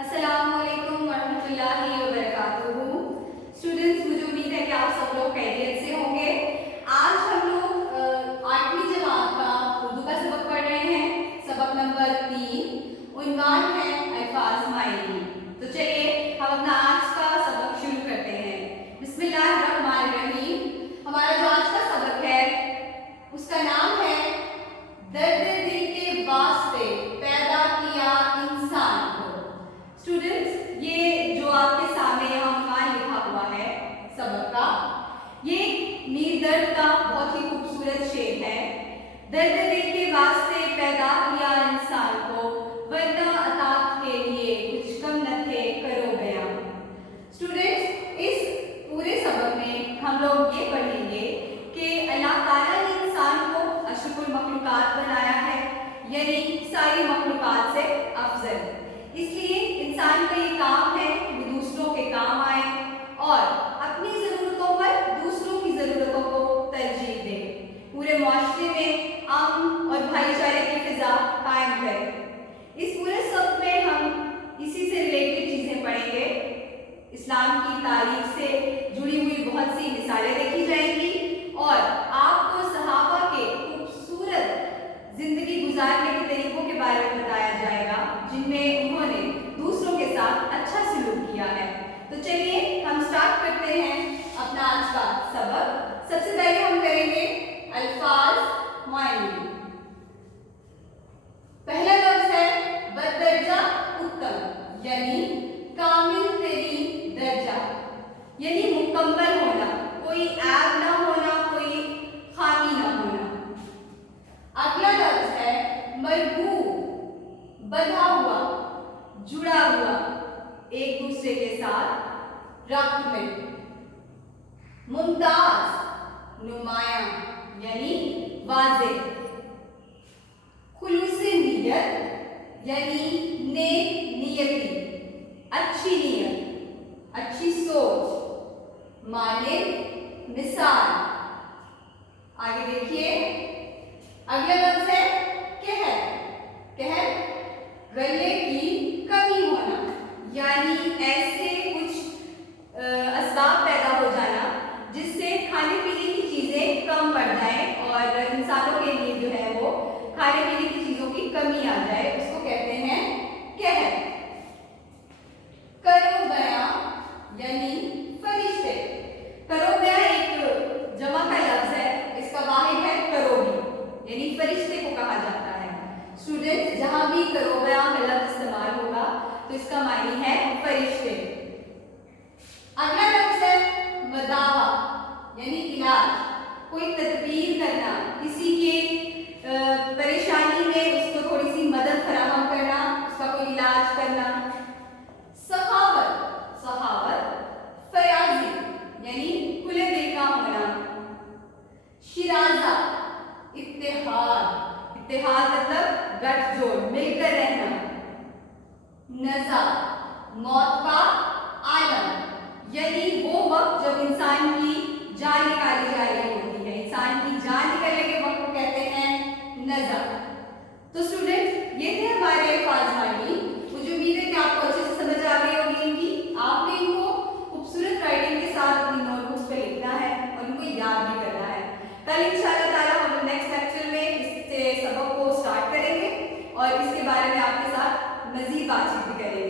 अस्सलाम वालेकुम वरहमतुल्लाहि वबरकातुहू। स्टूडेंट्स, मुझे उम्मीद है कि आप सब लोग खैरियत से होंगे। आज हम लोग 8वीं जमात का उर्दू का सबक पढ़ रहे हैं, सबक नंबर 3। उन्वान है अल्फाज मायनी। तो चलिए हम अपना आज का सबक शुरू करते हैं। बिस्मिल्लाहिर्रहमानिर्रहीम। हमारा जो आज का सबक है उसका नाम है दर्द दिल के वास्ते पैदा किया इंसान को। स्टूडेंट्स, ये जो आपके सामने यहाँ उन्वान लिखा हुआ है सबक का, ये मीर दर्द का बहुत ही खूबसूरत शेर है। दर्द दिल के वास्ते पैदा किया इंसान को, वरना अतात के लिए कुछ कम न थे करो बयां। स्टूडेंट्स, इस पूरे सबक में हम लोग ये पढ़ेंगे कि अल्लाह ताला ने इंसान को अशरफुल मखलूकात बनाया है, यानी सारी मखलूकात से अफजल। इसलिए इंसान का ये काम है कि वो दूसरों के काम आए और अपनी ज़रूरतों पर दूसरों की ज़रूरतों को तरजीह दे, पूरे माशरे में अमन और भाईचारे की फिजा कायम करें। इस पूरे सब में हम इसी से रिलेटेड चीज़ें पढ़ेंगे। इस्लाम की तारीख से जुड़ी हुई बहुत सी मिसालें देखी जाएंगी और आपको सहाबा के खूबसूरत जिंदगी गुजारने के तरीकों के बारे में बताया जाएगा, जिनमें उन्होंने दूसरों के साथ अच्छा सलूक किया है। तो चलिए हम स्टार्ट करते हैं अपना आज का सबक। सबसे पहले हम करेंगे अल्फाज मायनी। पहला लफ्ज है बददर्जा उत्तम, यानी कामिल तरीन दर्जा, यानी मुकम्मल होना, कोई ऐब ना होना, कोई खामी ना होना। अगला लफ्ज है मरबू, बंधा हुआ, जुड़ा हुआ एक दूसरे के साथ रब्त में। मुमताज, नुमाया यानी वाज़ेह। खुलूसे नियत यानी नेक नियति, अच्छी नियत, अच्छी सोच। मालिक, मिसाल। आगे देखिए, अगला लफ्ज है कहर। कहर गले की कमी होना, यानी ऐसे कुछ असबाब पैदा हो जाना जिससे खाने पीने की चीज़ें कम पड़ जाएं और इंसानों के लिए जो है वो खाने पीने की चीज़ों की कमी आ जाए, उसको कहते हैं कहर। करो बयां यानी फरिश्ते। करो बयां एक जमा का लफ्ज है, इसका वाहिद है करोगी, यानी फरिश्ते को कहा जाता है। स्टूडेंट्स, जहां भी करो बयां का लफ्ज इस्तेमाल होगा तो इसका मायने है फरिश्ते। अगला लफ्ज है मदावा, यानी इलाज, कोई तदबीर करना, किसी के परेशानी में उसको थोड़ी सी मदद फराहम करना, उसका कोई इलाज करना। सखावत, सहावत फयाजी यानी खुले दिल का होना। शिराजा, इत्तेहाद, इत्तेहाद मतलब गठजोड़, मिलकर रहना। नज़ा, मौत का आलम, यानी वो वक्त जब इंसान की जान निकाली जा रही होती है, इंसान की जान निकलने के वक्त को कहते हैं नज़ा। तो स्टूडेंट्स, ये थे हमारे अल्फाज मायनी। मुझे उम्मीद है कि आपको अच्छे से समझ आ गई होगी इनकी। आपने इनको खूबसूरत राइटिंग के साथ अपनी नोटबुक्स पे लिखना है और इनको याद भी करना है। कल इंशाअल्लाह ताला हम नेक्स्ट लेक्चर में इससे सबक को स्टार्ट करेंगे और इसके बारे में आपके साथ मज़ीद बातचीत भी करेंगे।